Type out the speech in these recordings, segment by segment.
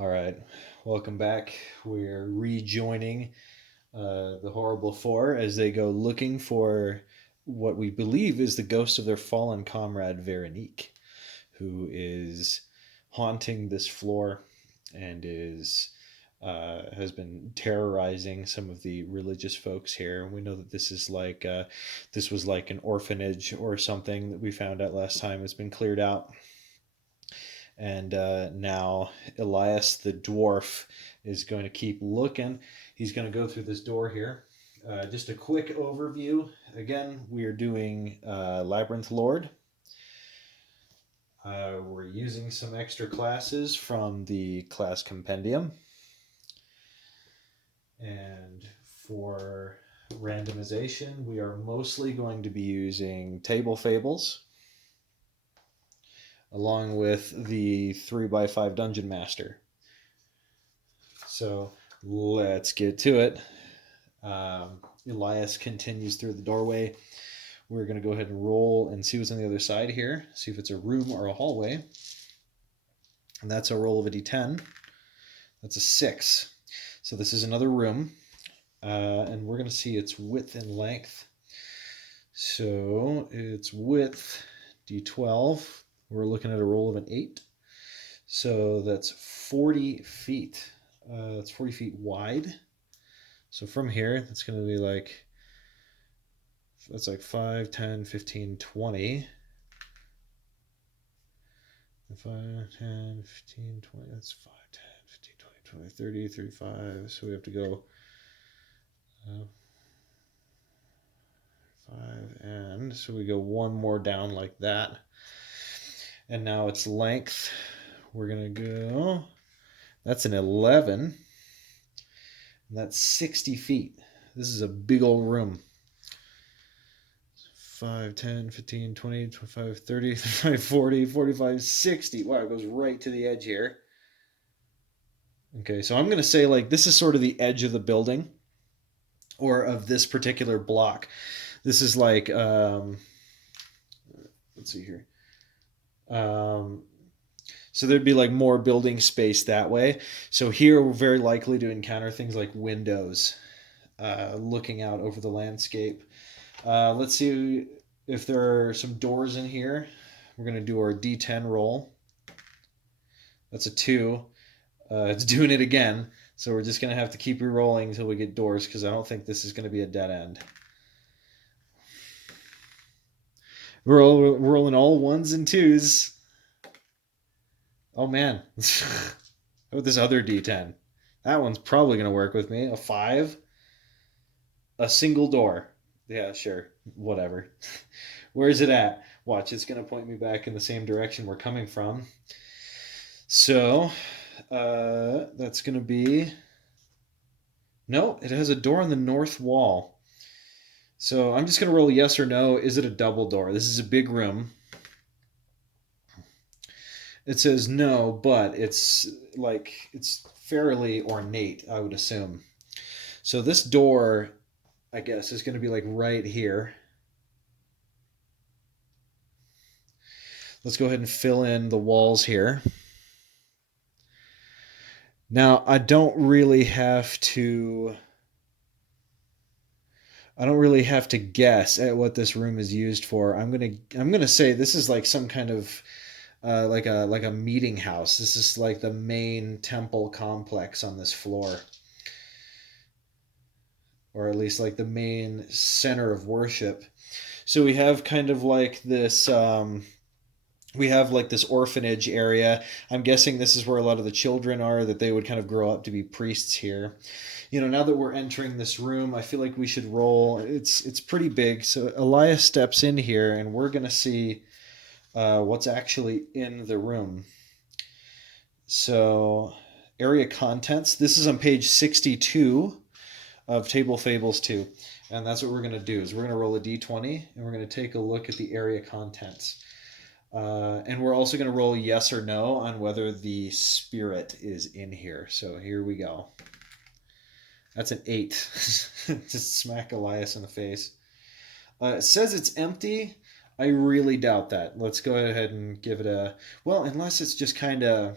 All right, welcome back. We're rejoining the Horrible Four as they go looking for what we believe is the ghost of their fallen comrade Veronique, who is haunting this floor and is has been terrorizing some of the religious folks here. We know that this was like an orphanage or something that we found out last time. It's been cleared out, and now Elias the dwarf is going to keep looking. He's going to go through this door here. Just a quick overview. Again, we are doing Labyrinth Lord. We're using some extra classes from the class compendium. And for randomization, we are mostly going to be using Table Fables along with the 3x5 Dungeon Master. So let's get to it. Elias continues through the doorway. We're going to go ahead and roll and see what's on the other side here. See if it's a room or a hallway. And that's a roll of a d10. That's a 6. So this is another room. And we're going to see its width and length. So its width, d12. We're looking at a roll of an 8. So that's 40 feet. That's 40 feet wide. So from here, that's going to be like, that's like 5, 10, 15, 20. 5, 10, 15, 20. That's 5, 10, 15, 20, 20, 30, 35. So we have to go 5. And so we go one more down like that. And now its length, we're going to go, that's an 11. And that's 60 feet. This is a big old room. 5, 10, 15, 20, 25, 30, 35, 40, 45, 60. Wow, it goes right to the edge here. Okay, so I'm going to say like this is sort of the edge of the building or of this particular block. This is like, let's see here. So there'd be like more building space that way. So here we're very likely to encounter things like windows looking out over the landscape. Let's see if there are some doors in here. We're going to do our D10 roll. That's a 2. It's doing it again. So we're just going to have to keep re-rolling until we get doors because I don't think this is going to be a dead end. We're rolling all 1s and 2s. Oh man. How about this other D10? That one's probably going to work with me. A 5. A single door. Yeah, sure. Whatever. Where is it at? Watch, it's going to point me back in the same direction we're coming from. So, that's going to be... No, it has a door on the north wall. So I'm just going to roll yes or no. Is it a double door? This is a big room. It says no, but it's fairly ornate, I would assume. So this door, I guess, is going to be like right here. Let's go ahead and fill in the walls here. Now, I don't really have to guess at what this room is used for. I'm gonna say this is like some kind of like a meeting house. This is like the main temple complex on this floor, or at least like the main center of worship. So we have kind of like this. We have like this orphanage area. I'm guessing this is where a lot of the children are, that they would kind of grow up to be priests here. You know, now that we're entering this room, I feel like we should roll. It's pretty big. So Elias steps in here, and we're going to see what's actually in the room. So area contents. This is on page 62 of Table Fables 2. And that's what we're going to do is we're going to roll a d20, and we're going to take a look at the area contents. And we're also going to roll yes or no on whether the spirit is in here. So here we go. That's an 8. Just smack Elias in the face. It says it's empty. I really doubt that. Let's go ahead and give it a... Well, unless it's just kind of...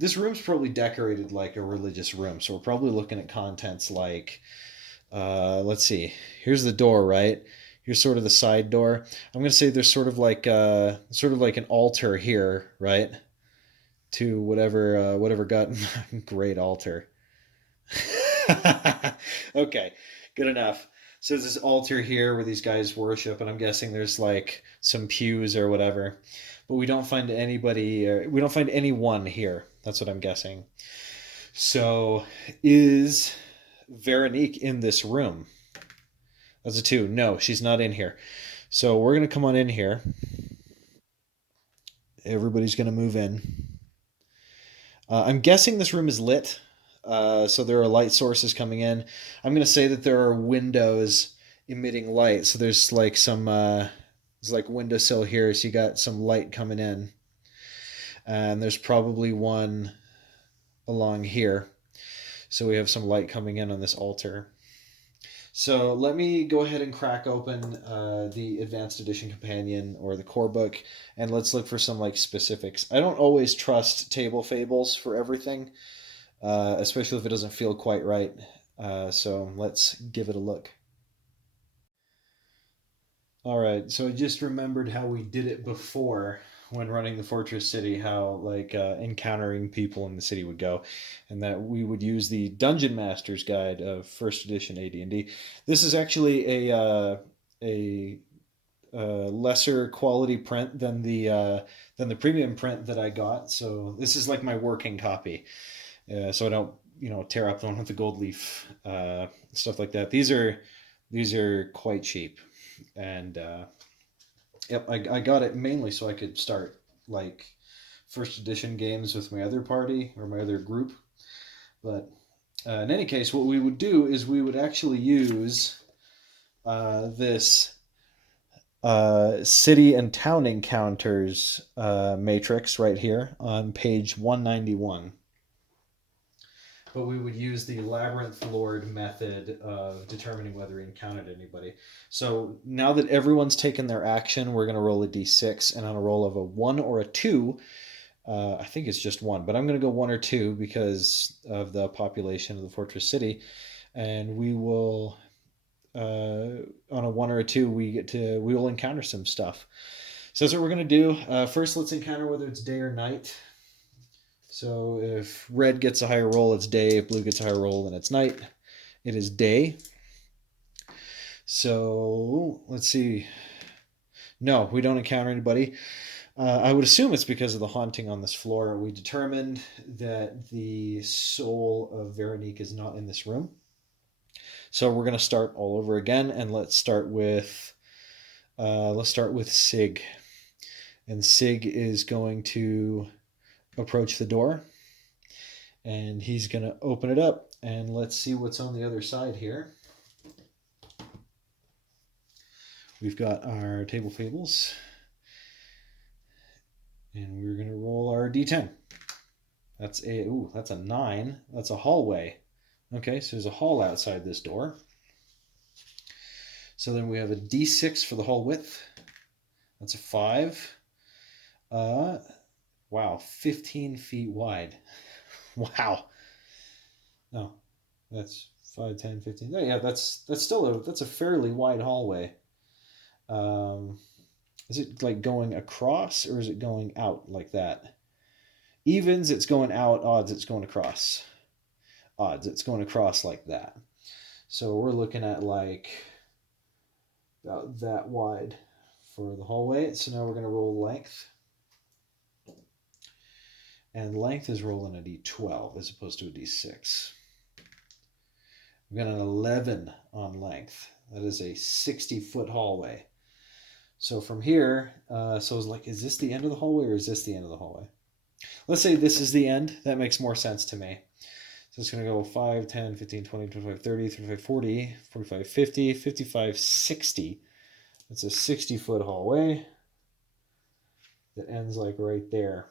this room's probably decorated like a religious room, so we're probably looking at contents like, let's see, here's the door, right? Here's sort of the side door. I'm gonna say there's sort of like an altar here, right? To whatever got great altar. Okay, good enough. So there's this altar here where these guys worship, and I'm guessing there's like some pews or whatever. But we don't find anybody, we don't find anyone here. That's what I'm guessing. So is Veronique in this room? That's a two. No, she's not in here. So we're going to come on in here. Everybody's going to move in. I'm guessing this room is lit. So there are light sources coming in. I'm going to say that there are windows emitting light. So there's like there's like windowsill here. So you got some light coming in. And there's probably one along here. So we have some light coming in on this altar. So let me go ahead and crack open the Advanced Edition Companion or the core book, and let's look for some like specifics. I don't always trust table fables for everything, especially if it doesn't feel quite right. So let's give it a look. All right, so I just remembered how we did it before when running the Fortress City, how like encountering people in the city would go, and that we would use the Dungeon Master's Guide of First Edition AD&D. This is actually a lesser quality print than the premium print that I got. So this is like my working copy, so I don't tear up the one with the gold leaf, stuff like that. These are quite cheap, and yep, I got it mainly so I could start like first edition games with my other party or my other group. But in any case, what we would do is we would actually use this city and town encounters matrix right here on page 191. But we would use the Labyrinth Lord method of determining whether we encountered anybody. So now that everyone's taken their action, we're going to roll a d6, and on a roll of a 1 or a 2, I think it's just 1, but I'm going to go 1 or 2 because of the population of the Fortress City. And we will, on a 1 or a 2, we will encounter some stuff. So that's what we're going to do. First, let's encounter whether it's day or night. So if red gets a higher roll, it's day. If blue gets a higher roll, then it's night. It is day. So let's see. No, we don't encounter anybody. I would assume it's because of the haunting on this floor. We determined that the soul of Veronique is not in this room. So we're going to start all over again, and let's start with Sig. And Sig is going to approach the door, and he's going to open it up, and let's see what's on the other side here. We've got our table fables, and we're going to roll our d10. That's a 9. That's a hallway. Okay, so there's a hall outside this door. So then we have a d6 for the hall width. That's a 5. Wow, 15 feet wide. Wow. No, that's 5, 10, 15. Oh, yeah, that's still that's a fairly wide hallway. Is it like going across, or is it going out like that? Evens, it's going out. Odds, it's going across. Odds, it's going across like that. So we're looking at like about that wide for the hallway. So now we're going to roll length. And length is rolling a d12 as opposed to a d6. We've got an 11 on length. That is a 60-foot hallway. So from here, so it's like, is this the end of the hallway or is this the end of the hallway? Let's say this is the end. That makes more sense to me. So it's going to go 5, 10, 15, 20, 25, 30, 35, 40, 45, 50, 55, 60. That's a 60-foot hallway that ends like right there.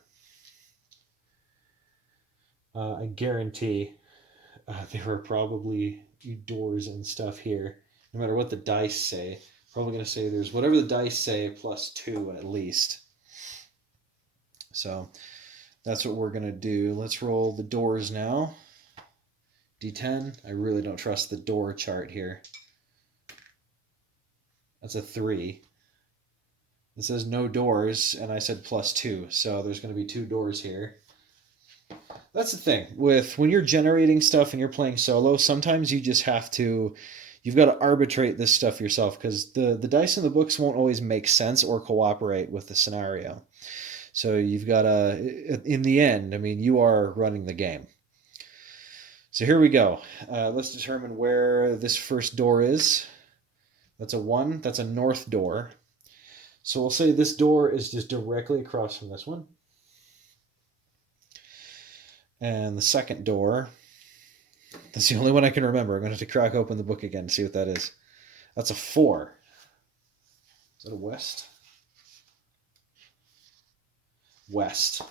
I guarantee there are probably doors and stuff here. No matter what the dice say, probably going to say there's whatever the dice say plus 2 at least. So That's what we're going to do. Let's roll the doors now. D10. I really don't trust the door chart here. That's a 3. It says no doors, and I said +2, so there's going to be 2 doors here. That's the thing with when you're generating stuff and you're playing solo. Sometimes you just have to, you've got to arbitrate this stuff yourself because the dice in the books won't always make sense or cooperate with the scenario. So you've got to, in the end, I mean, you are running the game. So here we go. Let's determine where this first door is. That's a 1. That's a north door. So we'll say this door is just directly across from this one. And the second door, that's the only one I can remember. I'm going to have to crack open the book again to see what that is. That's a 4. Is that a west? West.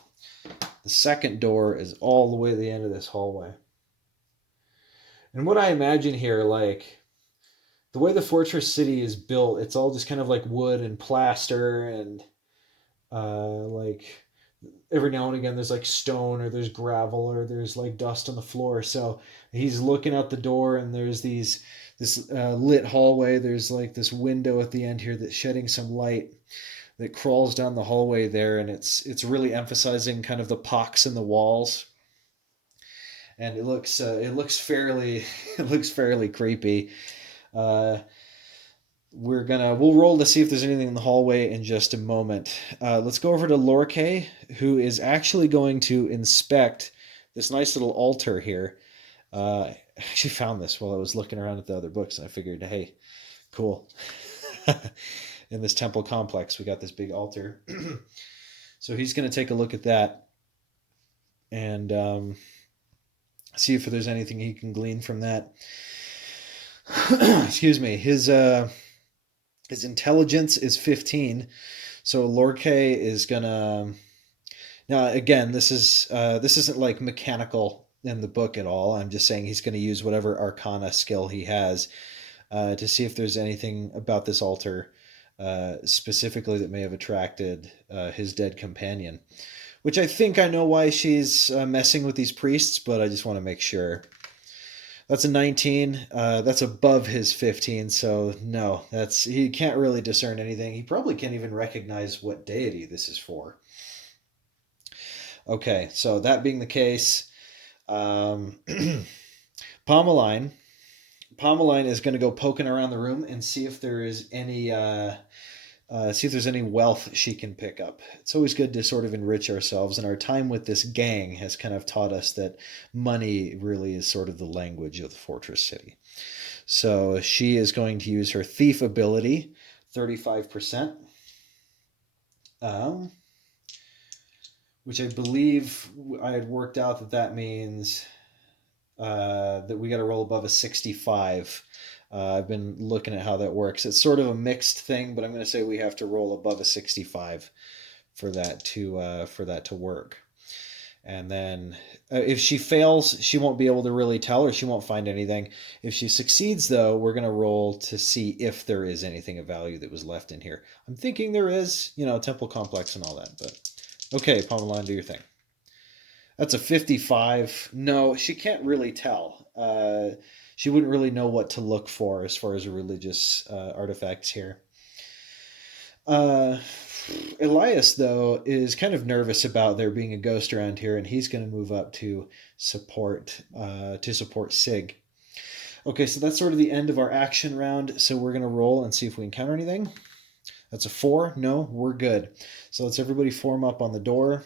The second door is all the way to the end of this hallway. And what I imagine here, like, the way the fortress city is built, it's all just kind of like wood and plaster and like every now and again there's like stone or there's gravel or there's like dust on the floor. So he's looking out the door and there's this lit hallway. There's like this window at the end here that's shedding some light that crawls down the hallway there, and it's really emphasizing kind of the pox in the walls. And it looks fairly it looks fairly creepy. Uh, we'll roll to see if there's anything in the hallway in just a moment. Let's go over to Lorkay, who is actually going to inspect this nice little altar here. I actually found this while I was looking around at the other books, and I figured, hey, cool. In this temple complex, we got this big altar. So he's going to take a look at that and see if there's anything he can glean from that. Excuse me. His intelligence is 15, so Lorkay is gonna. Now again, this isn't like mechanical in the book at all. I'm just saying he's going to use whatever Arcana skill he has to see if there's anything about this altar specifically that may have attracted his dead companion. Which I think I know why she's messing with these priests, but I just want to make sure. That's a 19. That's above his 15, so no, he can't really discern anything. He probably can't even recognize what deity this is for. Okay, so that being the case, Pomeline is going to go poking around the room and see if there is any wealth she can pick up. It's always good to sort of enrich ourselves, and our time with this gang has kind of taught us that money really is sort of the language of the fortress city. So she is going to use her thief ability, 35%, which I believe I had worked out that means that we got to roll above a 65. I've been looking at how that works. It's sort of a mixed thing, but I'm going to say we have to roll above a 65 for that to work. And then if she fails, she won't be able to really tell, or she won't find anything. If she succeeds, though, we're going to roll to see if there is anything of value that was left in here. I'm thinking there is, temple complex and all that. But okay, Pomeline, do your thing. That's a 55. No, she can't really tell. She wouldn't really know what to look for as far as religious artifacts here. Elias, though, is kind of nervous about there being a ghost around here, and he's going to move up to support Sig. Okay, so that's sort of the end of our action round. So we're going to roll and see if we encounter anything. That's a 4. No, we're good. So let's everybody form up on the door.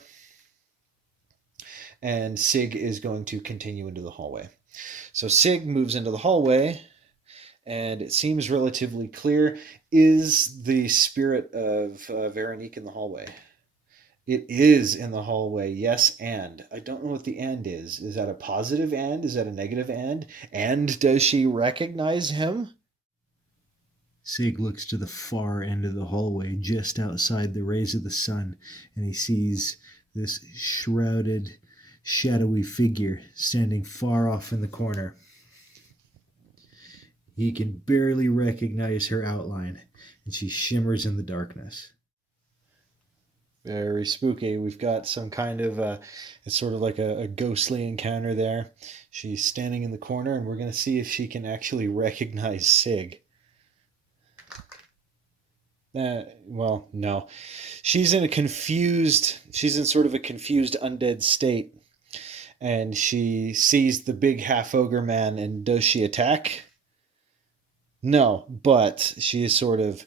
And Sig is going to continue into the hallway. So Sig moves into the hallway, and it seems relatively clear. Is the spirit of Veronique in the hallway? It is in the hallway, yes, and. I don't know what the and is. Is that a positive and? Is that a negative and? And does she recognize him? Sig looks to the far end of the hallway, just outside the rays of the sun, and he sees this shrouded, shadowy figure standing far off in the corner. He can barely recognize her outline, and she shimmers in the darkness. Very spooky. We've got some kind of it's sort of like a ghostly encounter there. She's standing in the corner, and we're gonna see if she can actually recognize Sig. Well, no. She's in sort of a confused undead state, and she sees the big half ogre man. And does she attack? No, but she's sort of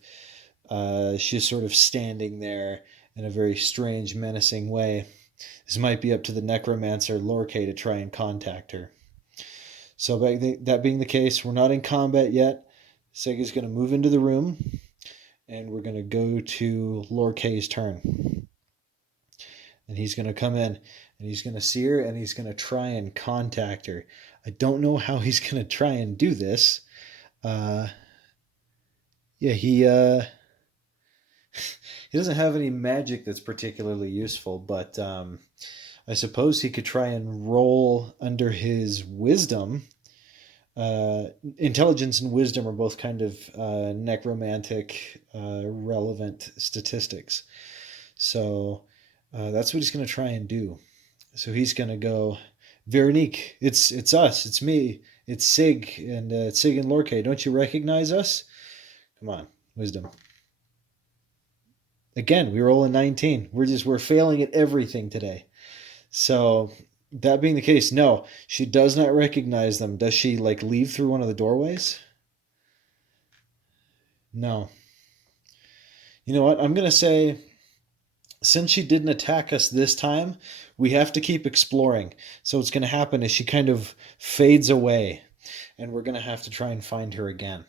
standing there in a very strange, menacing way. This might be up to the necromancer Lorkay to try and contact her. So, that being the case, we're not in combat yet. Sega's going to move into the room, and we're going to go to Lorkay's turn. And he's going to come in, and he's going to see her, and he's going to try and contact her. I don't know how he's going to try and do this. Yeah, he doesn't have any magic that's particularly useful, but I suppose he could try and roll under his wisdom. Intelligence and wisdom are both kind of necromantic relevant statistics. So that's what he's going to try and do. So he's going to go, Veronique, it's us, it's me, it's Sig and Lorkay. Don't you recognize us? Come on, wisdom. Again, we roll a 19. We're failing at everything today. So that being the case, no, she does not recognize them. Does she like leave through one of the doorways? No. You know what? I'm gonna say, since she didn't attack us this time, we have to keep exploring. So what's gonna happen is she kind of fades away, and we're gonna have to try and find her again.